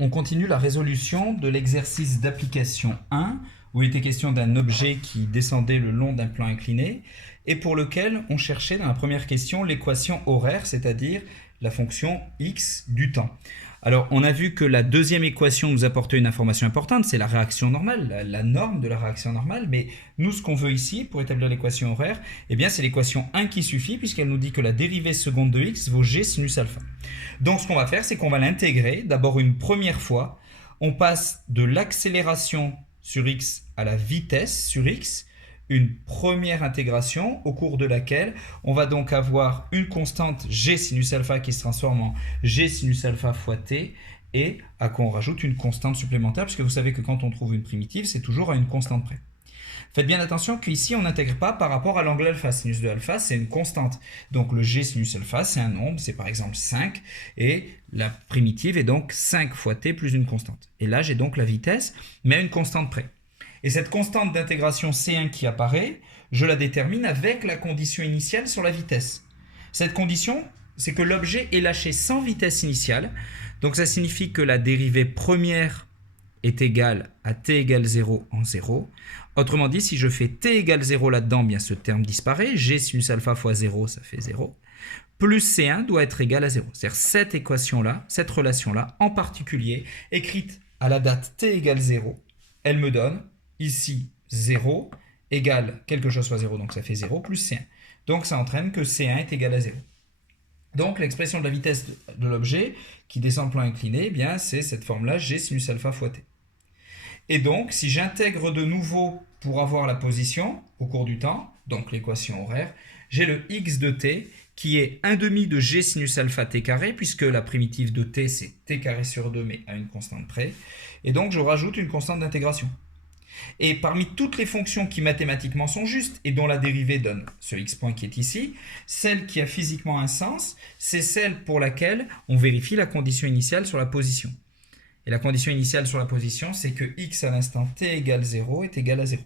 on continue la résolution de l'exercice d'application 1, où il était question d'un objet qui descendait le long d'un plan incliné, et pour lequel on cherchait dans la première question l'équation horaire, c'est-à-dire la fonction x du temps. Alors, on a vu que la deuxième équation nous apportait une information importante, c'est la réaction normale, la norme de la réaction normale, mais nous, ce qu'on veut ici, pour établir l'équation horaire, eh bien, c'est l'équation 1 qui suffit, puisqu'elle nous dit que la dérivée seconde de x vaut g sinus alpha. Donc, ce qu'on va faire, c'est qu'on va l'intégrer, d'abord une première fois, on passe de l'accélération sur x à la vitesse sur x, une première intégration au cours de laquelle on va donc avoir une constante g sinus alpha qui se transforme en g sinus alpha fois t et à quoi on rajoute une constante supplémentaire puisque vous savez que quand on trouve une primitive, c'est toujours à une constante près. Faites bien attention qu'ici, on n'intègre pas par rapport à l'angle alpha. Sinus de alpha, c'est une constante. Donc le g sinus alpha, c'est un nombre, c'est par exemple 5, et la primitive est donc 5 fois t plus une constante. Et là, j'ai donc la vitesse, mais à une constante près. Et cette constante d'intégration C1 qui apparaît, je la détermine avec la condition initiale sur la vitesse. Cette condition, c'est que l'objet est lâché sans vitesse initiale. Donc ça signifie que la dérivée première est égale à t égale 0 en 0. Autrement dit, si je fais t égale 0 là-dedans, bien ce terme disparaît. G sinus alpha fois 0, ça fait 0. Plus C1 doit être égal à 0. C'est-à-dire cette équation-là, cette relation-là, en particulier, écrite à la date t égale 0, elle me donne ici 0 égale quelque chose fois 0, donc ça fait 0 plus C1. Donc ça entraîne que C1 est égal à 0. Donc l'expression de la vitesse de l'objet qui descend le plan incliné, eh bien c'est cette forme-là, g sinus alpha fois t. Et donc si j'intègre de nouveau pour avoir la position au cours du temps, donc l'équation horaire, j'ai le x de t qui est 1/2 de g sinus alpha t carré, puisque la primitive de t c'est t carré sur 2 mais à une constante près. Et donc je rajoute une constante d'intégration. Et parmi toutes les fonctions qui mathématiquement sont justes et dont la dérivée donne ce x point qui est ici, celle qui a physiquement un sens, c'est celle pour laquelle on vérifie la condition initiale sur la position. Et la condition initiale sur la position, c'est que x à l'instant t égale 0 est égal à 0.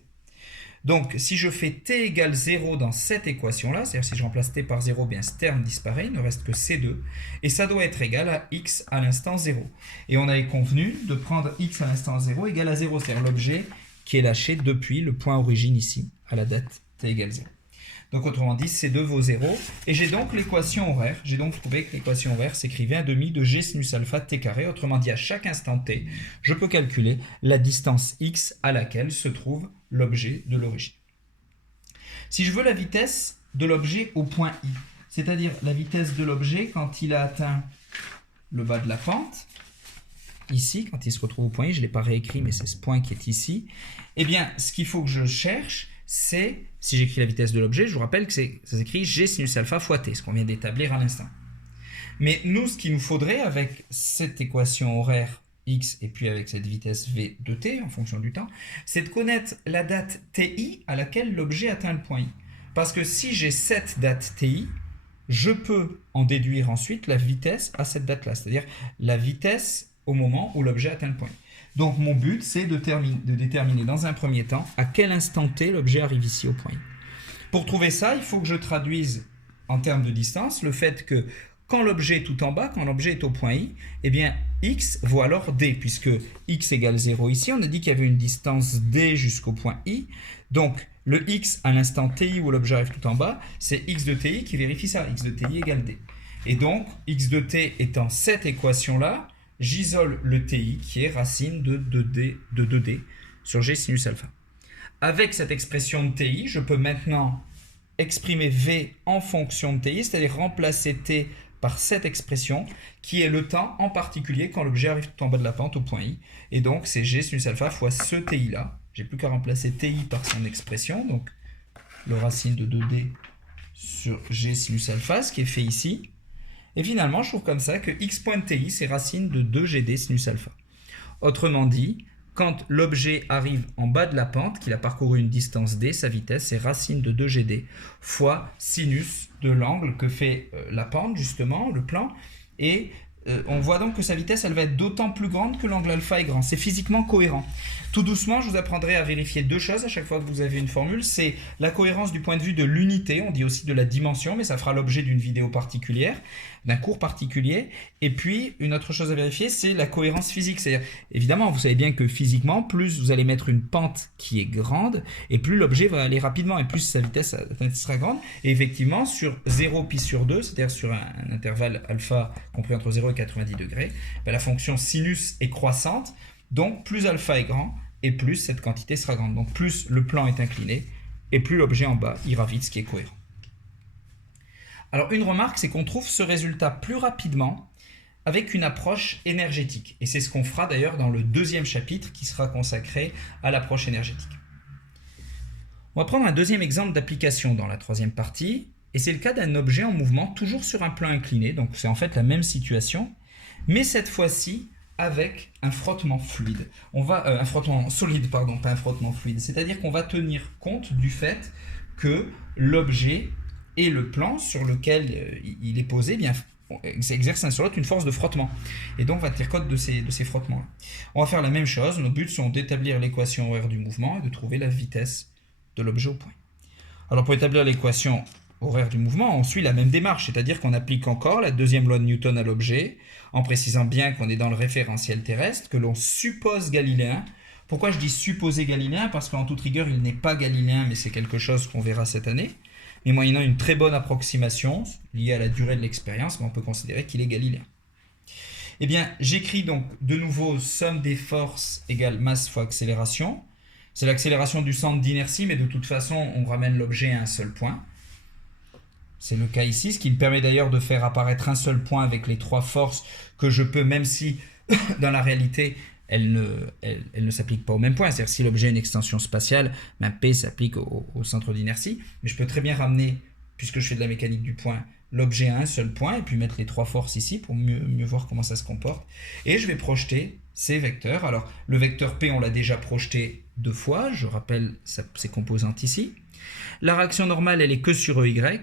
Donc, si je fais t égale 0 dans cette équation-là, c'est-à-dire si je remplace t par 0, bien ce terme disparaît, il ne reste que c2, et ça doit être égal à x à l'instant 0. Et on avait convenu de prendre x à l'instant 0 égal à 0, c'est-à-dire l'objet qui est lâché depuis le point origine ici, à la date t égale 0. Donc autrement dit, C2 vaut 0, et j'ai donc l'équation horaire. J'ai donc trouvé que l'équation horaire s'écrivait 1/2 de g sinus alpha t carré. Autrement dit, à chaque instant t, je peux calculer la distance x à laquelle se trouve l'objet de l'origine. Si je veux la vitesse de l'objet au point I, c'est-à-dire la vitesse de l'objet quand il a atteint le bas de la pente, ici, quand il se retrouve au point I, je ne l'ai pas réécrit, mais c'est ce point qui est ici, eh bien, ce qu'il faut que je cherche, c'est, si j'écris la vitesse de l'objet, je vous rappelle que ça s'écrit g sinus alpha fois t, ce qu'on vient d'établir à l'instant. Mais nous, ce qu'il nous faudrait avec cette équation horaire x et puis avec cette vitesse v de t en fonction du temps, c'est de connaître la date ti à laquelle l'objet atteint le point I. Parce que si j'ai cette date ti, je peux en déduire ensuite la vitesse à cette date-là, c'est-à-dire la vitesse au moment où l'objet atteint le point I. Donc mon but, c'est de déterminer dans un premier temps à quel instant t l'objet arrive ici au point I. Pour trouver ça, il faut que je traduise en termes de distance le fait que quand l'objet est tout en bas, quand l'objet est au point I, eh bien x vaut alors d, puisque x égale 0 ici, on a dit qu'il y avait une distance d jusqu'au point I, donc le x à l'instant ti où l'objet arrive tout en bas, c'est x de ti qui vérifie ça, x de ti égale d. Et donc, x de t étant cette équation-là, j'isole le ti qui est racine de 2d sur g sinus alpha. Avec cette expression de ti, je peux maintenant exprimer v en fonction de ti, c'est-à-dire remplacer t par cette expression qui est le temps en particulier quand l'objet arrive tout en bas de la pente au point I. Et donc c'est g sinus alpha fois ce ti là. J'ai plus qu'à remplacer ti par son expression, donc le racine de 2d sur g sinus alpha, ce qui est fait ici. Et finalement, je trouve comme ça que x point de ti, c'est racine de 2gd sinus alpha. Autrement dit, quand l'objet arrive en bas de la pente, qu'il a parcouru une distance d, sa vitesse, c'est racine de 2gd fois sinus de l'angle que fait la pente, justement, le plan. Et on voit donc que sa vitesse, elle va être d'autant plus grande que l'angle alpha est grand. C'est physiquement cohérent. Tout doucement, je vous apprendrai à vérifier deux choses à chaque fois que vous avez une formule. C'est la cohérence du point de vue de l'unité, on dit aussi de la dimension, mais ça fera l'objet d'une vidéo particulière, d'un cours particulier. Et puis, une autre chose à vérifier, c'est la cohérence physique. C'est-à-dire, évidemment, vous savez bien que physiquement, plus vous allez mettre une pente qui est grande, et plus l'objet va aller rapidement, et plus sa vitesse sera grande. Et effectivement, sur 0 pi sur 2, c'est-à-dire sur un intervalle alpha compris entre 0 et 90 degrés, la fonction sinus est croissante, donc plus alpha est grand, et plus cette quantité sera grande. Donc plus le plan est incliné, et plus l'objet en bas ira vite, ce qui est cohérent. Alors une remarque, c'est qu'on trouve ce résultat plus rapidement avec une approche énergétique. Et c'est ce qu'on fera d'ailleurs dans le deuxième chapitre qui sera consacré à l'approche énergétique. On va prendre un deuxième exemple d'application dans la troisième partie, et c'est le cas d'un objet en mouvement, toujours sur un plan incliné, donc c'est en fait la même situation, mais cette fois-ci avec un frottement fluide. Un frottement solide, pardon, pas un frottement fluide. C'est-à-dire qu'on va tenir compte du fait que l'objet et le plan sur lequel il est posé, exercent un sur l'autre une force de frottement. Et donc on va tenir compte de ces frottements-là. On va faire la même chose. Nos buts sont d'établir l'équation horaire du mouvement et de trouver la vitesse de l'objet au point. Alors pour établir l'équation horaire du mouvement, on suit la même démarche, c'est-à-dire qu'on applique encore la deuxième loi de Newton à l'objet, en précisant bien qu'on est dans le référentiel terrestre, que l'on suppose galiléen. Pourquoi je dis supposer galiléen? Parce qu'en toute rigueur, il n'est pas galiléen, mais c'est quelque chose qu'on verra cette année. Mais moyennant une très bonne approximation liée à la durée de l'expérience, on peut considérer qu'il est galiléen. Eh bien, j'écris donc de nouveau somme des forces égale masse fois accélération. C'est l'accélération du centre d'inertie, mais de toute façon, on ramène l'objet à un seul point. C'est le cas ici, ce qui me permet d'ailleurs de faire apparaître un seul point avec les trois forces que je peux, même si dans la réalité, elles ne s'appliquent pas au même point. C'est-à-dire si l'objet a une extension spatiale, P s'applique au centre d'inertie. Mais je peux très bien ramener, puisque je fais de la mécanique du point, l'objet à un seul point, et puis mettre les trois forces ici pour mieux voir comment ça se comporte. Et je vais projeter ces vecteurs. Alors, le vecteur P, on l'a déjà projeté deux fois. Je rappelle ses composantes ici. La réaction normale, elle est que sur EY.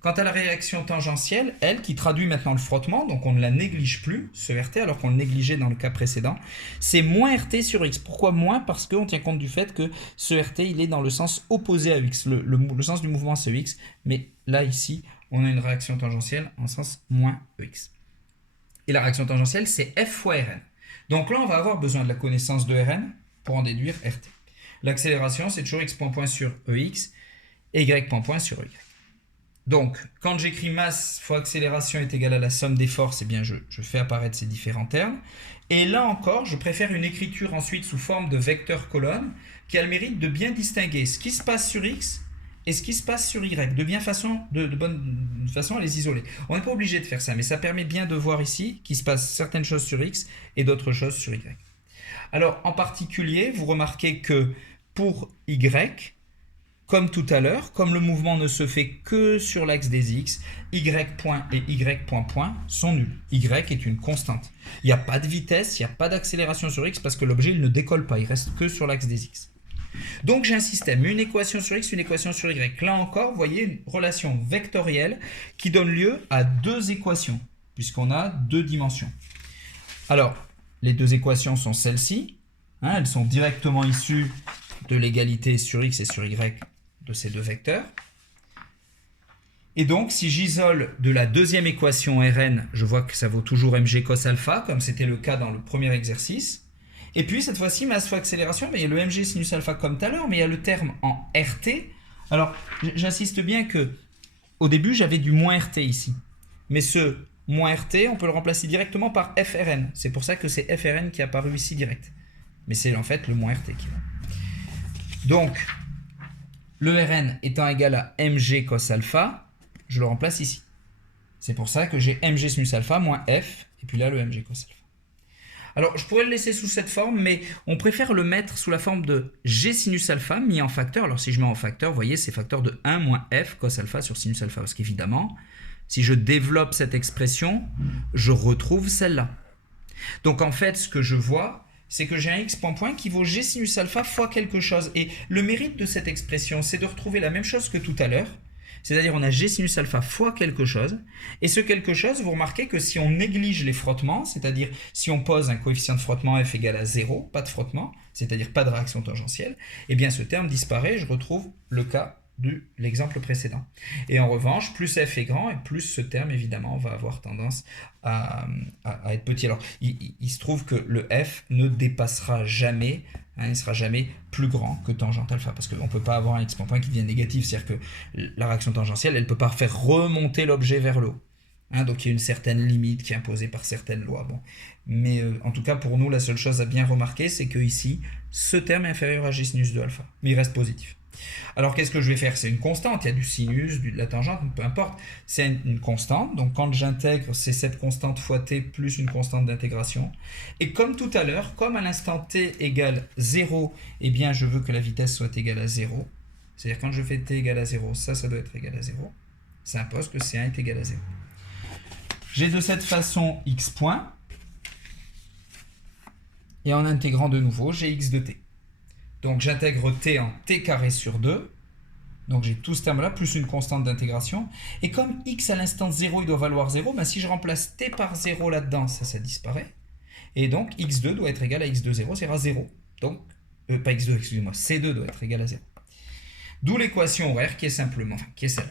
Quant à la réaction tangentielle, elle, qui traduit maintenant le frottement, donc on ne la néglige plus, ce RT, alors qu'on le négligeait dans le cas précédent, c'est moins RT sur X. Pourquoi moins? Parce qu'on tient compte du fait que ce RT, il est dans le sens opposé à X. Le sens du mouvement, c'est X, mais là, ici, on a une réaction tangentielle en sens moins EX. Et la réaction tangentielle, c'est F fois Rn. Donc là, on va avoir besoin de la connaissance de Rn pour en déduire RT. L'accélération, c'est toujours X point sur EX et Y point sur EY. Donc, quand j'écris masse fois accélération est égal à la somme des forces, eh bien je fais apparaître ces différents termes. Et là encore, je préfère une écriture ensuite sous forme de vecteur colonne qui a le mérite de bien distinguer ce qui se passe sur X et ce qui se passe sur Y, de bonne façon à les isoler. On n'est pas obligé de faire ça, mais ça permet bien de voir ici qu'il se passe certaines choses sur X et d'autres choses sur Y. Alors, en particulier, vous remarquez que pour Y, comme tout à l'heure, comme le mouvement ne se fait que sur l'axe des X, Y point et Y point sont nuls. Y est une constante. Il n'y a pas de vitesse, il n'y a pas d'accélération sur X parce que l'objet il ne décolle pas, il reste que sur l'axe des X. Donc j'ai un système, une équation sur X, une équation sur Y. Là encore, vous voyez une relation vectorielle qui donne lieu à deux équations, puisqu'on a deux dimensions. Alors, les deux équations sont celles-ci. Elles sont directement issues de l'égalité sur X et sur Y de ces deux vecteurs. Et donc, si j'isole de la deuxième équation Rn, je vois que ça vaut toujours mg cos alpha, comme c'était le cas dans le premier exercice. Et puis, cette fois-ci, masse fois accélération, il y a le mg sinus alpha comme tout à l'heure, mais il y a le terme en RT. Alors, j'insiste bien que au début, j'avais du moins RT ici. Mais ce moins RT, on peut le remplacer directement par FRN. C'est pour ça que c'est FRN qui est apparu ici direct. Mais c'est en fait le moins RT qui va. Donc, le Rn étant égal à mg cos alpha, je le remplace ici. C'est pour ça que j'ai mg sinus alpha moins f, et puis là le mg cos alpha. Alors, je pourrais le laisser sous cette forme, mais on préfère le mettre sous la forme de g sinus alpha mis en facteur. Alors, si je mets en facteur, vous voyez, c'est facteur de 1 moins f cos alpha sur sinus alpha. Parce qu'évidemment, si je développe cette expression, je retrouve celle-là. Donc, en fait, ce que je vois, c'est que j'ai un x point qui vaut g sinus alpha fois quelque chose. Et le mérite de cette expression, c'est de retrouver la même chose que tout à l'heure, c'est-à-dire on a g sinus alpha fois quelque chose, et ce quelque chose, vous remarquez que si on néglige les frottements, c'est-à-dire si on pose un coefficient de frottement f égal à 0, pas de frottement, c'est-à-dire pas de réaction tangentielle, eh bien ce terme disparaît, je retrouve le cas de l'exemple précédent. Et en revanche, plus f est grand, et plus ce terme, évidemment, va avoir tendance à être petit. Alors, il se trouve que le f ne dépassera jamais, il ne sera jamais plus grand que tangente alpha, parce qu'on ne peut pas avoir un exponent qui devient négatif, c'est-à-dire que la réaction tangentielle, elle ne peut pas faire remonter l'objet vers le haut. Donc il y a une certaine limite qui est imposée par certaines lois. Bon. Mais en tout cas, pour nous, la seule chose à bien remarquer, c'est que ici, ce terme est inférieur à g sinus de alpha, mais il reste positif. Alors qu'est-ce que je vais faire? C'est une constante, il y a du sinus, de la tangente, peu importe, c'est une constante, donc quand j'intègre, c'est cette constante fois t plus une constante d'intégration, et comme tout à l'heure, comme à l'instant t égale 0, eh bien je veux que la vitesse soit égale à 0, c'est-à-dire quand je fais t égale à 0, ça doit être égal à 0, ça impose que C1 est égal à 0. J'ai de cette façon x point, et en intégrant de nouveau, j'ai x de t. Donc j'intègre t en t carré sur 2. Donc j'ai tout ce terme-là, plus une constante d'intégration. Et comme x à l'instant 0, il doit valoir 0, ben si je remplace t par 0 là-dedans, ça disparaît. Et donc x2 doit être égal à x2, 0, c'est à 0. Donc, pas x2, excusez-moi, c2 doit être égal à 0. D'où l'équation horaire qui est simplement, qui est celle-là.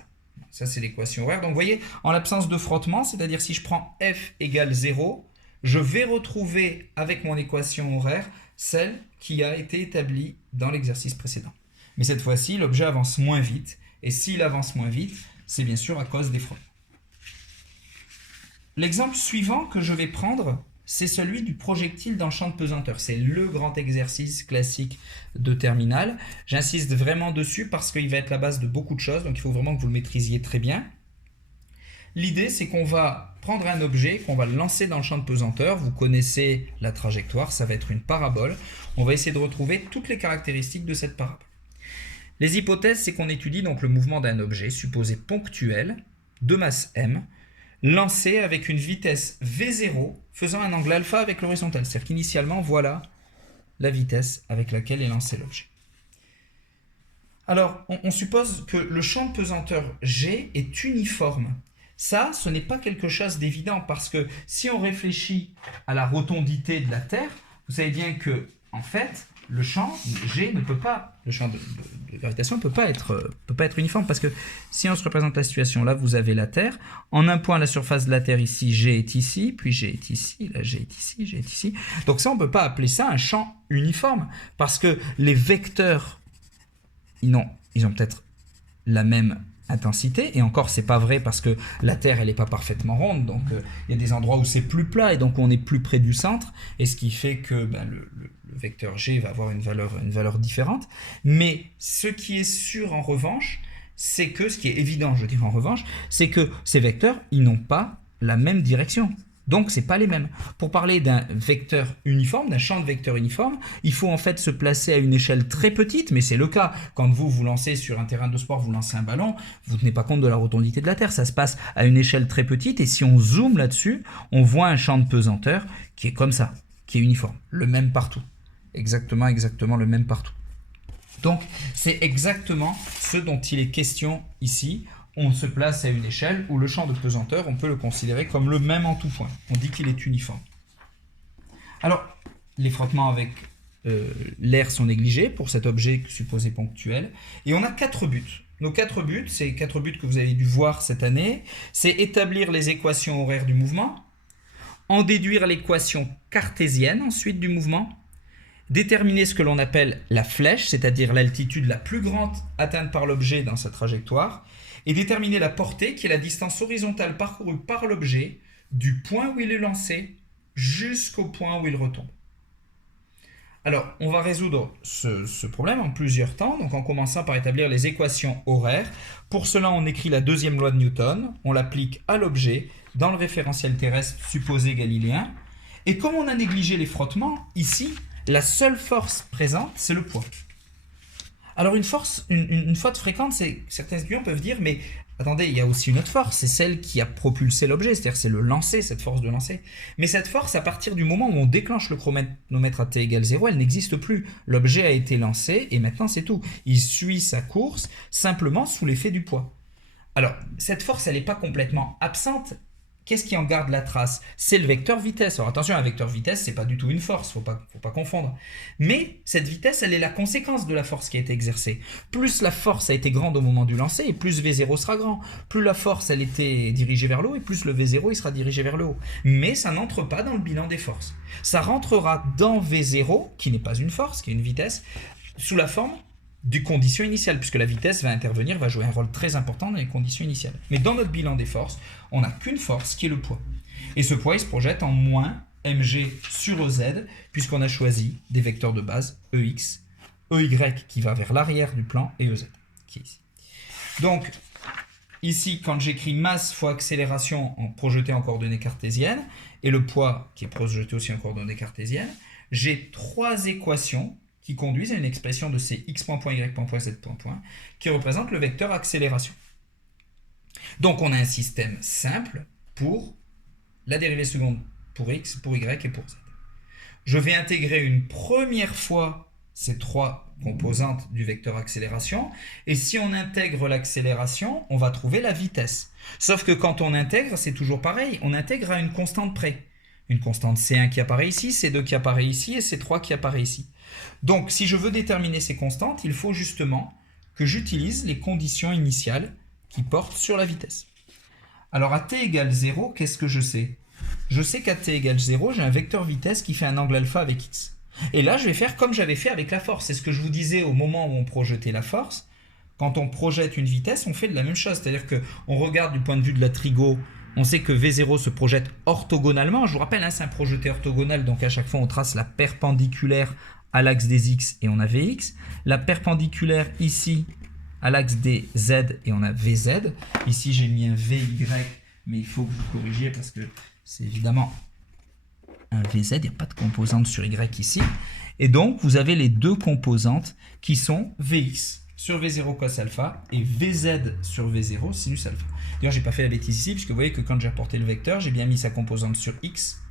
Ça c'est l'équation horaire. Donc vous voyez, en l'absence de frottement, c'est-à-dire si je prends f égale 0, je vais retrouver avec mon équation horaire celle qui a été établie dans l'exercice précédent. Mais cette fois-ci, l'objet avance moins vite, et s'il avance moins vite, c'est bien sûr à cause des frottements. L'exemple suivant que je vais prendre, c'est celui du projectile dans le champ de pesanteur. C'est le grand exercice classique de terminale. J'insiste vraiment dessus parce qu'il va être la base de beaucoup de choses, donc il faut vraiment que vous le maîtrisiez très bien. L'idée, c'est qu'on va prendre un objet, qu'on va le lancer dans le champ de pesanteur. Vous connaissez la trajectoire, ça va être une parabole. On va essayer de retrouver toutes les caractéristiques de cette parabole. Les hypothèses, c'est qu'on étudie donc le mouvement d'un objet supposé ponctuel, de masse m, lancé avec une vitesse v0, faisant un angle alpha avec l'horizontale. C'est-à-dire qu'initialement, voilà la vitesse avec laquelle est lancé l'objet. Alors, on suppose que le champ de pesanteur G est uniforme. Ça, ce n'est pas quelque chose d'évident parce que si on réfléchit à la rotondité de la Terre, vous savez bien que, en fait, le champ G ne peut pas, le champ de gravitation ne peut pas être uniforme parce que si on se représente la situation, là vous avez la Terre, en un point la surface de la Terre ici, G est ici, puis G est ici, là G est ici, G est ici. Donc ça, on ne peut pas appeler ça un champ uniforme parce que les vecteurs, ils ont peut-être la même intensité, et encore c'est pas vrai parce que la Terre elle n'est pas parfaitement ronde, donc il y a des endroits où c'est plus plat et donc on est plus près du centre, et ce qui fait que le vecteur G va avoir une valeur différente. Mais ce qui est sûr en revanche, c'est que, ce qui est évident je veux dire en revanche, c'est que ces vecteurs ils n'ont pas la même direction. Donc, ce n'est pas les mêmes. Pour parler d'un vecteur uniforme, d'un champ de vecteurs uniforme, il faut en fait se placer à une échelle très petite, mais c'est le cas. Quand vous lancez sur un terrain de sport, vous lancez un ballon, vous ne tenez pas compte de la rotondité de la Terre. Ça se passe à une échelle très petite, et si on zoome là-dessus, on voit un champ de pesanteur qui est comme ça, qui est uniforme, le même partout. Exactement le même partout. Donc, c'est exactement ce dont il est question ici. On se place à une échelle où le champ de pesanteur, on peut le considérer comme le même en tout point. On dit qu'il est uniforme. Alors, les frottements avec l'air sont négligés pour cet objet supposé ponctuel. Et on a 4 buts. Nos 4 buts, c'est 4 buts que vous avez dû voir cette année. C'est établir les équations horaires du mouvement, en déduire l'équation cartésienne ensuite du mouvement, déterminer ce que l'on appelle la flèche, c'est-à-dire l'altitude la plus grande atteinte par l'objet dans sa trajectoire, et déterminer la portée, qui est la distance horizontale parcourue par l'objet du point où il est lancé jusqu'au point où il retombe. Alors, on va résoudre ce problème en plusieurs temps, donc en commençant par établir les équations horaires. Pour cela, on écrit la deuxième loi de Newton, on l'applique à l'objet dans le référentiel terrestre supposé galiléen, et comme on a négligé les frottements, ici, la seule force présente, c'est le poids. Alors une force fréquente, certains étudiants peuvent dire, mais attendez, il y a aussi une autre force, c'est celle qui a propulsé l'objet, c'est-à-dire c'est le lancer, cette force de lancer. Mais cette force, à partir du moment où on déclenche le chronomètre à t égale 0, elle n'existe plus. L'objet a été lancé et maintenant c'est tout. Il suit sa course simplement sous l'effet du poids. Alors, cette force, elle n'est pas complètement absente. Qu'est-ce qui en garde la trace? C'est le vecteur vitesse. Alors attention, un vecteur vitesse, c'est pas du tout une force, faut pas confondre. Mais cette vitesse, elle est la conséquence de la force qui a été exercée. Plus la force a été grande au moment du lancer, et plus V0 sera grand. Plus la force, elle était dirigée vers le haut, et plus le V0, il sera dirigé vers le haut. Mais ça n'entre pas dans le bilan des forces. Ça rentrera dans V0, qui n'est pas une force, qui est une vitesse, sous la forme du condition initiale, puisque la vitesse va intervenir, va jouer un rôle très important dans les conditions initiales. Mais dans notre bilan des forces, on n'a qu'une force qui est le poids. Et ce poids, il se projette en moins mg sur EZ, puisqu'on a choisi des vecteurs de base, EX, EY qui va vers l'arrière du plan, et EZ, qui est ici. Donc, ici, quand j'écris masse fois accélération projetée en coordonnées cartésiennes, et le poids qui est projeté aussi en coordonnées cartésiennes, j'ai trois équations qui conduisent à une expression de ces x.y.z. qui représente le vecteur accélération. Donc on a un système simple pour la dérivée seconde pour x, pour y et pour z. Je vais intégrer une première fois ces trois composantes du vecteur accélération, et si on intègre l'accélération, on va trouver la vitesse. Sauf que quand on intègre, c'est toujours pareil, on intègre à une constante près. Une constante C1 qui apparaît ici, C2 qui apparaît ici, et C3 qui apparaît ici. Donc, si je veux déterminer ces constantes, il faut justement que j'utilise les conditions initiales qui portent sur la vitesse. Alors, à t égale 0, qu'est-ce que je sais? Je sais qu'à t égale 0, j'ai un vecteur vitesse qui fait un angle alpha avec x. Et là, je vais faire comme j'avais fait avec la force. C'est ce que je vous disais au moment où on projetait la force. Quand on projette une vitesse, on fait de la même chose. C'est-à-dire qu'on regarde du point de vue de la trigo, on sait que V0 se projette orthogonalement. Je vous rappelle, c'est un projeté orthogonal, donc à chaque fois, on trace la perpendiculaire à l'axe des x et on a Vx. La perpendiculaire ici à l'axe des z et on a Vz. Ici, j'ai mis un Vy, mais il faut que vous corrigiez parce que c'est évidemment un Vz. Il n'y a pas de composante sur y ici. Et donc, vous avez les deux composantes qui sont Vx sur V0 cos alpha et Vz sur V0 sinus alpha. D'ailleurs, je n'ai pas fait la bêtise ici, puisque vous voyez que quand j'ai apporté le vecteur, j'ai bien mis sa composante sur x,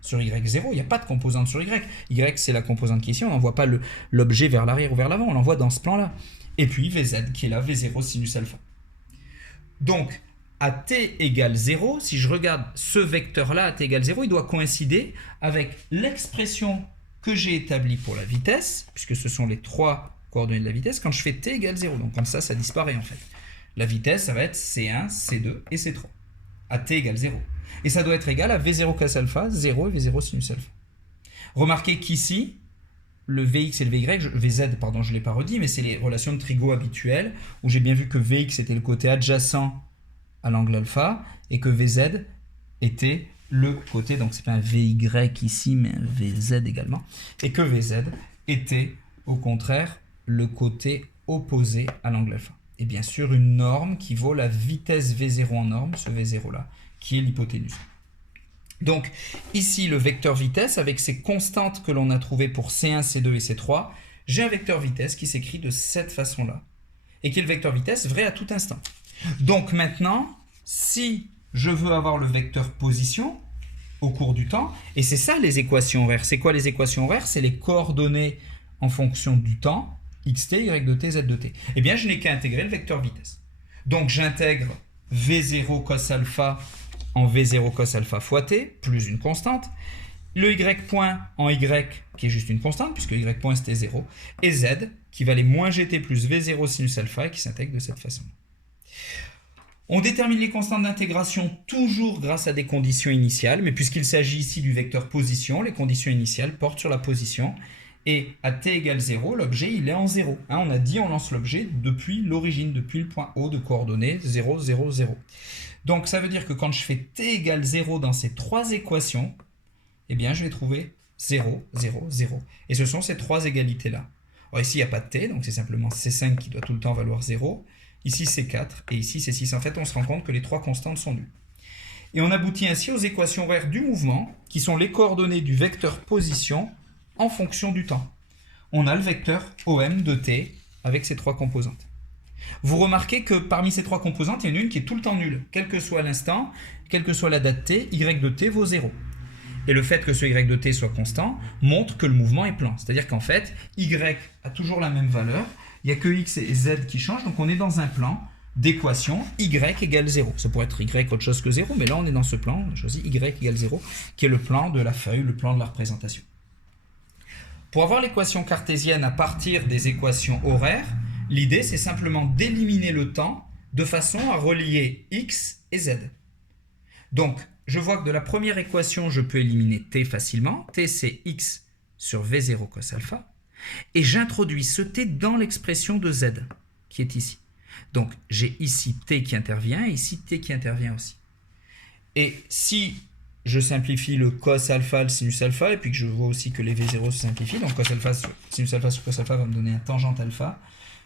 sur y0. Il n'y a pas de composante sur y. Y, c'est la composante qui est ici. On n'envoie pas l'objet vers l'arrière ou vers l'avant, on l'envoie dans ce plan-là. Et puis Vz qui est là, V0 sinus alpha. Donc, à t égale 0, si je regarde ce vecteur-là, à t égale 0, il doit coïncider avec l'expression que j'ai établie pour la vitesse, puisque ce sont les trois coordonnées de la vitesse, quand je fais t égale 0. Donc comme ça disparaît en fait. La vitesse, ça va être C1, C2 et C3, à t égale 0. Et ça doit être égal à V0 cos alpha, 0 et V0 sinus alpha. Remarquez qu'ici, le Vx et le Vy, Vz, pardon, je ne l'ai pas redit, mais c'est les relations de trigo habituelles, où j'ai bien vu que Vx était le côté adjacent à l'angle alpha, et que Vz était le côté, donc c'est pas un Vy ici, mais un Vz également, et que Vz était, au contraire, le côté opposé à l'angle alpha. Et bien sûr, une norme qui vaut la vitesse V0 en norme, ce V0-là, qui est l'hypoténuse. Donc, ici, le vecteur vitesse, avec ces constantes que l'on a trouvées pour C1, C2 et C3, j'ai un vecteur vitesse qui s'écrit de cette façon-là, et qui est le vecteur vitesse vrai à tout instant. Donc maintenant, si je veux avoir le vecteur position au cours du temps, et c'est ça les équations horaires. C'est quoi les équations horaires? C'est les coordonnées en fonction du temps, xt, y de t, z de t. Eh bien, je n'ai qu'à intégrer le vecteur vitesse. Donc, j'intègre V0 cos alpha en V0 cos alpha fois t, plus une constante. Le y point en y, qui est juste une constante, puisque y point c'était 0. Et z, qui va aller moins gt plus V0 sinus alpha, et qui s'intègre de cette façon. On détermine les constantes d'intégration toujours grâce à des conditions initiales, mais puisqu'il s'agit ici du vecteur position, les conditions initiales portent sur la position. Et à t égale 0, l'objet il est en 0. On a dit on lance l'objet depuis l'origine, depuis le point O de coordonnées 0, 0, 0. Donc ça veut dire que quand je fais t égale 0 dans ces trois équations, eh bien je vais trouver 0, 0, 0. Et ce sont ces trois égalités-là. Alors ici il n'y a pas de t, donc c'est simplement C5 qui doit tout le temps valoir 0. Ici c'est 4 et ici c'est 6. En fait on se rend compte que les trois constantes sont nulles. Et on aboutit ainsi aux équations horaires du mouvement, qui sont les coordonnées du vecteur position en fonction du temps. On a le vecteur OM de t avec ces trois composantes. Vous remarquez que parmi ces trois composantes, il y en a une qui est tout le temps nulle. Quel que soit l'instant, quelle que soit la date t, y de t vaut 0. Et le fait que ce y de t soit constant montre que le mouvement est plan. C'est-à-dire qu'en fait, y a toujours la même valeur, il n'y a que x et z qui changent, donc on est dans un plan d'équation y égale 0. Ça pourrait être y autre chose que 0, mais là on est dans ce plan, on a choisi y égale 0, qui est le plan de la feuille, le plan de la représentation. Pour avoir l'équation cartésienne à partir des équations horaires, l'idée c'est simplement d'éliminer le temps de façon à relier x et z. Donc, je vois que de la première équation, je peux éliminer t facilement. T, c'est x sur v0 cos alpha. Et j'introduis ce t dans l'expression de z, qui est ici. Donc, j'ai ici t qui intervient, et ici t qui intervient aussi. Et si je simplifie le cos alpha, le sinus alpha, et puis que je vois aussi que les v0 se simplifient, donc cos alpha sur sinus alpha sur cos alpha va me donner un tangente alpha,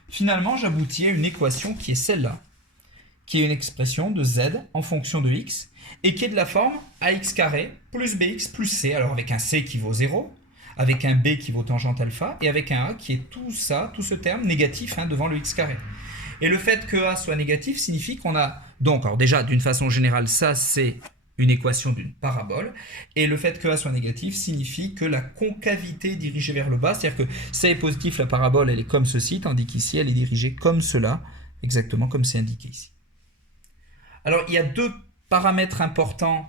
finalement, j'aboutis à une équation qui est celle-là, qui est une expression de z en fonction de x, et qui est de la forme ax carré plus bx plus c, alors avec un c qui vaut 0, avec un b qui vaut tangente alpha, et avec un a qui est tout ça, tout ce terme négatif devant le x carré. Et le fait que a soit négatif signifie qu'on a, donc, alors déjà, d'une façon générale, ça c'est une équation d'une parabole, et le fait que a soit négatif signifie que la concavité est dirigée vers le bas, c'est-à-dire que c est positif, la parabole elle est comme ceci, tandis qu'ici elle est dirigée comme cela, exactement comme c'est indiqué ici. Alors, il y a deux paramètres importants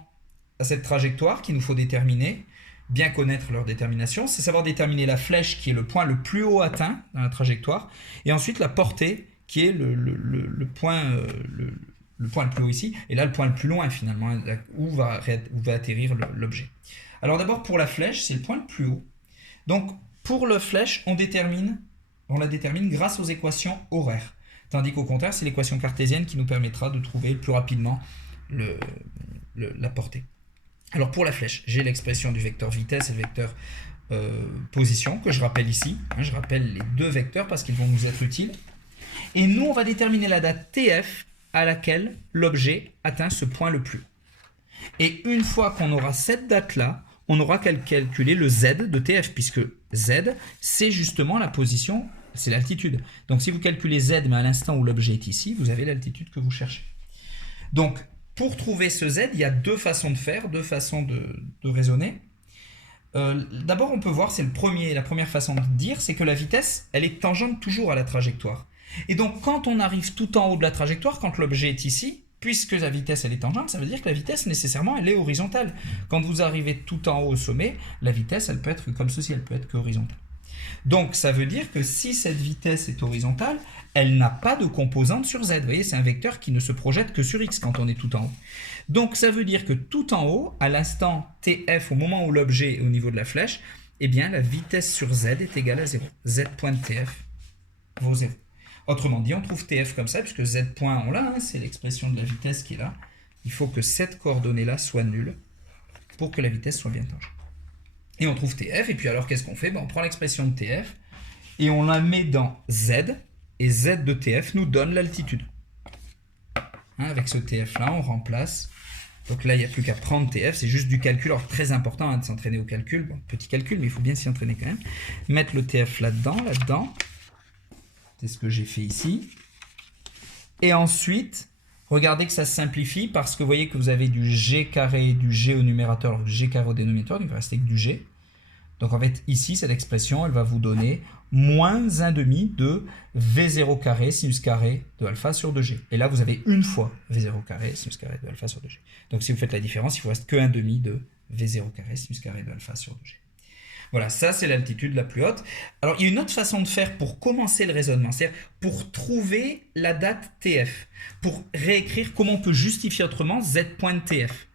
à cette trajectoire qu'il nous faut déterminer, bien connaître leur détermination, c'est savoir déterminer la flèche qui est le point le plus haut atteint dans la trajectoire, et ensuite la portée qui est le point le plus haut ici, et là le point le plus loin finalement, où va atterrir l'objet. Alors d'abord pour la flèche, c'est le point le plus haut. Donc pour la flèche, on la détermine grâce aux équations horaires. Tandis qu'au contraire, c'est l'équation cartésienne qui nous permettra de trouver plus rapidement la portée. Alors pour la flèche, j'ai l'expression du vecteur vitesse et le vecteur position, que je rappelle ici. Je rappelle les deux vecteurs parce qu'ils vont nous être utiles. Et nous, on va déterminer la date TF à laquelle l'objet atteint ce point le plus haut. Et une fois qu'on aura cette date-là, on aura calculé le Z de TF, puisque Z, c'est justement la position, c'est l'altitude. Donc si vous calculez Z, mais à l'instant où l'objet est ici, vous avez l'altitude que vous cherchez. Donc pour trouver ce Z, il y a deux façons de faire, deux façons de raisonner. D'abord, on peut voir, c'est la première façon de dire, c'est que la vitesse, elle est tangente toujours à la trajectoire. Et donc quand on arrive tout en haut de la trajectoire, quand l'objet est ici, puisque la vitesse elle est tangente, ça veut dire que la vitesse nécessairement elle est horizontale. Quand vous arrivez tout en haut au sommet, la vitesse elle peut être comme ceci, elle peut être que horizontale. Donc ça veut dire que si cette vitesse est horizontale, elle n'a pas de composante sur z. Vous voyez, c'est un vecteur qui ne se projette que sur x quand on est tout en haut. Donc ça veut dire que tout en haut, à l'instant tf, au moment où l'objet est au niveau de la flèche, eh bien la vitesse sur z est égale à 0. Z point de tf vaut 0. Autrement dit, on trouve TF comme ça, puisque Z point, on l'a, c'est l'expression de la vitesse qui est là. Il faut que cette coordonnée-là soit nulle pour que la vitesse soit bien tangente. Et on trouve TF, et puis alors qu'est-ce qu'on fait? On prend l'expression de TF, et on la met dans Z, et Z de TF nous donne l'altitude. Avec ce TF-là, on remplace. Donc là, il n'y a plus qu'à prendre TF, c'est juste du calcul. Alors très important de s'entraîner au calcul. Bon, petit calcul, mais il faut bien s'y entraîner quand même. Mettre le TF là-dedans. C'est ce que j'ai fait ici. Et ensuite, regardez que ça se simplifie parce que vous voyez que vous avez du g carré et du g au numérateur, alors que g carré au dénominateur, il ne va rester que du g. Donc en fait, ici, cette expression, elle va vous donner moins 1,5 de v0 carré sinus carré de alpha sur 2g. Et là, vous avez une fois v0 carré sinus carré de alpha sur 2g. Donc si vous faites la différence, il vous reste que 1,5 de v0 carré sinus carré de alpha sur 2g. Voilà, ça c'est l'altitude la plus haute. Alors il y a une autre façon de faire pour commencer le raisonnement, c'est-à-dire pour trouver la date TF, pour réécrire comment on peut justifier autrement Z point de TF.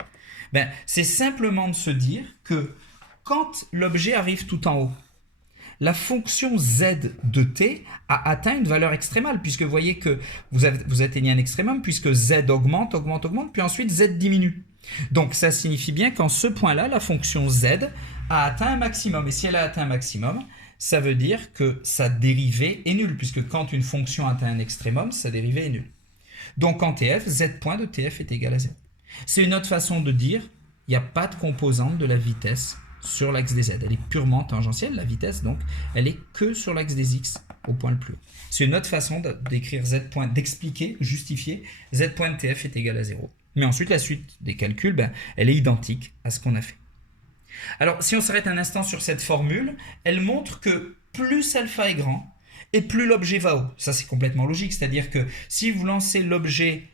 C'est simplement de se dire que quand l'objet arrive tout en haut, la fonction Z de t a atteint une valeur extrémale, puisque vous voyez que vous atteignez un extrémum, puisque Z augmente, puis ensuite Z diminue. Donc ça signifie bien qu'en ce point-là, la fonction Z a atteint un maximum. Et si elle a atteint un maximum, ça veut dire que sa dérivée est nulle, puisque quand une fonction atteint un extrémum, sa dérivée est nulle. Donc en TF, Z point de TF est égal à 0. C'est une autre façon de dire, il n'y a pas de composante de la vitesse sur l'axe des Z. Elle est purement tangentielle, la vitesse, donc elle est que sur l'axe des X au point le plus haut. C'est une autre façon d'écrire Z point, d'expliquer, justifier Z point de TF est égal à 0. Mais ensuite, la suite des calculs, elle est identique à ce qu'on a fait. Alors, si on s'arrête un instant sur cette formule, elle montre que plus alpha est grand, et plus l'objet va haut. Ça, c'est complètement logique. C'est-à-dire que si vous lancez l'objet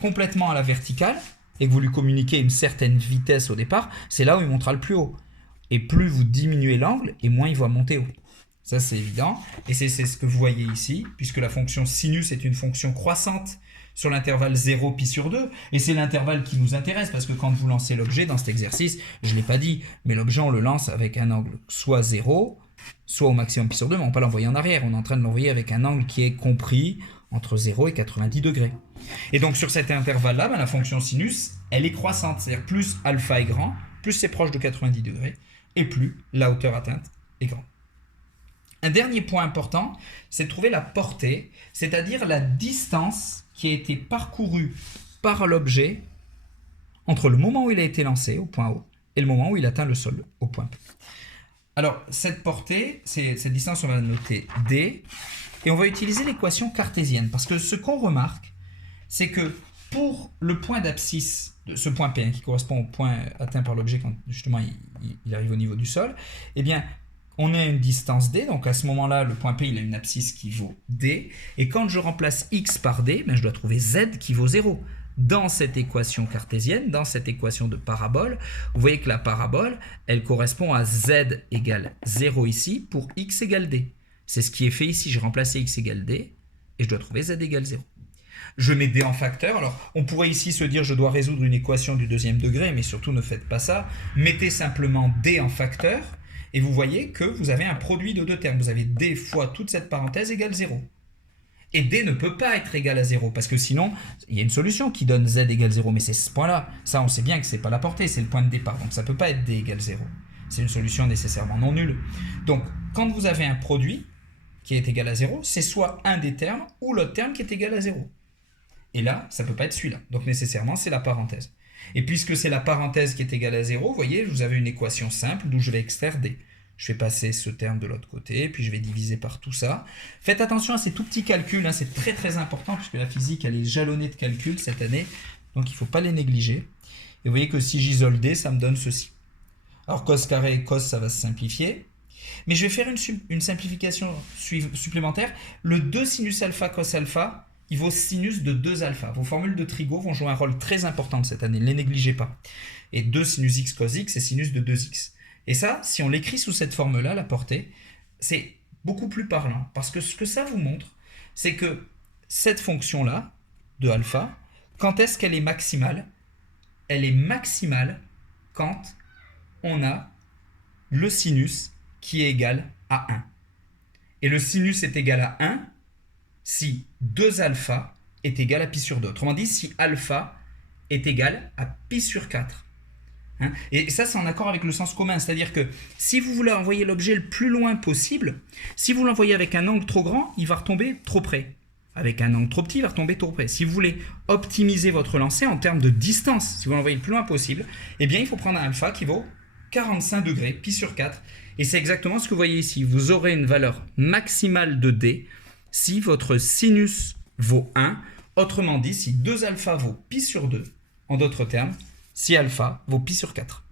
complètement à la verticale et que vous lui communiquez une certaine vitesse au départ, c'est là où il montera le plus haut. Et plus vous diminuez l'angle, et moins il va monter haut. Ça, c'est évident. Et c'est ce que vous voyez ici, puisque la fonction sinus est une fonction croissante sur l'intervalle 0 pi sur 2. Et c'est l'intervalle qui nous intéresse, parce que quand vous lancez l'objet dans cet exercice, je ne l'ai pas dit, mais l'objet, on le lance avec un angle soit 0, soit au maximum pi sur 2, mais on ne va pas l'envoyer en arrière. On est en train de l'envoyer avec un angle qui est compris entre 0 et 90 degrés. Et donc, sur cet intervalle-là, la fonction sinus, elle est croissante. C'est-à-dire, plus alpha est grand, plus c'est proche de 90 degrés, et plus la hauteur atteinte est grande. Un dernier point important, c'est de trouver la portée, c'est-à-dire la distance qui a été parcourue par l'objet entre le moment où il a été lancé au point O et le moment où il atteint le sol au point P. Alors, cette portée, cette distance, on va la noter D, et on va utiliser l'équation cartésienne, parce que ce qu'on remarque, c'est que pour le point d'abscisse, de ce point P, qui correspond au point atteint par l'objet quand justement il arrive au niveau du sol, eh bien, on a une distance D, donc à ce moment-là, le point P, il a une abscisse qui vaut D, et quand je remplace X par D, je dois trouver Z qui vaut 0. Dans cette équation cartésienne, dans cette équation de parabole, vous voyez que la parabole, elle correspond à Z égale 0 ici pour X égale D. C'est ce qui est fait ici, j'ai remplacé X égale D, et je dois trouver Z égale 0. Je mets D en facteur. Alors, on pourrait ici se dire je dois résoudre une équation du deuxième degré, mais surtout ne faites pas ça. Mettez simplement D en facteur, et vous voyez que vous avez un produit de deux termes. Vous avez D fois toute cette parenthèse égale 0. Et D ne peut pas être égal à 0, parce que sinon, il y a une solution qui donne Z égale 0, mais c'est ce point-là. Ça, on sait bien que ce n'est pas la portée, c'est le point de départ. Donc, ça ne peut pas être D égale 0. C'est une solution nécessairement non nulle. Donc, quand vous avez un produit qui est égal à 0, c'est soit un des termes ou l'autre terme qui est égal à 0. Et là, ça ne peut pas être celui-là. Donc, nécessairement, c'est la parenthèse. Et puisque c'est la parenthèse qui est égale à 0, vous voyez, vous avez une équation simple d'où je vais extraire D. Je vais passer ce terme de l'autre côté, puis je vais diviser par tout ça. Faites attention à ces tout petits calculs, hein, c'est très très important, puisque la physique, elle est jalonnée de calculs cette année, donc il ne faut pas les négliger. Et vous voyez que si j'isole D, ça me donne ceci. Alors cos carré et cos, ça va se simplifier. Mais je vais faire une simplification supplémentaire. Le 2 sinus alpha cos alpha, il vaut sinus de 2 alpha. Vos formules de Trigo vont jouer un rôle très important cette année, ne les négligez pas. Et 2 sinus x cos x, c'est sinus de 2x. Et ça, si on l'écrit sous cette forme-là, la portée, c'est beaucoup plus parlant. Parce que ce que ça vous montre, c'est que cette fonction-là, de alpha, quand est-ce qu'elle est maximale? Elle est maximale quand on a le sinus qui est égal à 1. Et le sinus est égal à 1 si 2 alpha est égal à pi sur 2. Autrement dit, si alpha est égal à pi sur 4. Hein, et ça, c'est en accord avec le sens commun. C'est-à-dire que si vous voulez envoyer l'objet le plus loin possible, si vous l'envoyez avec un angle trop grand, il va retomber trop près. Avec un angle trop petit, il va retomber trop près. Si vous voulez optimiser votre lancer en termes de distance, si vous l'envoyez le plus loin possible, eh bien, il faut prendre un alpha qui vaut 45 degrés, pi sur 4. Et c'est exactement ce que vous voyez ici. Vous aurez une valeur maximale de D si votre sinus vaut 1. Autrement dit, si 2 alpha vaut pi sur 2, en d'autres termes, si alpha vaut pi sur 4.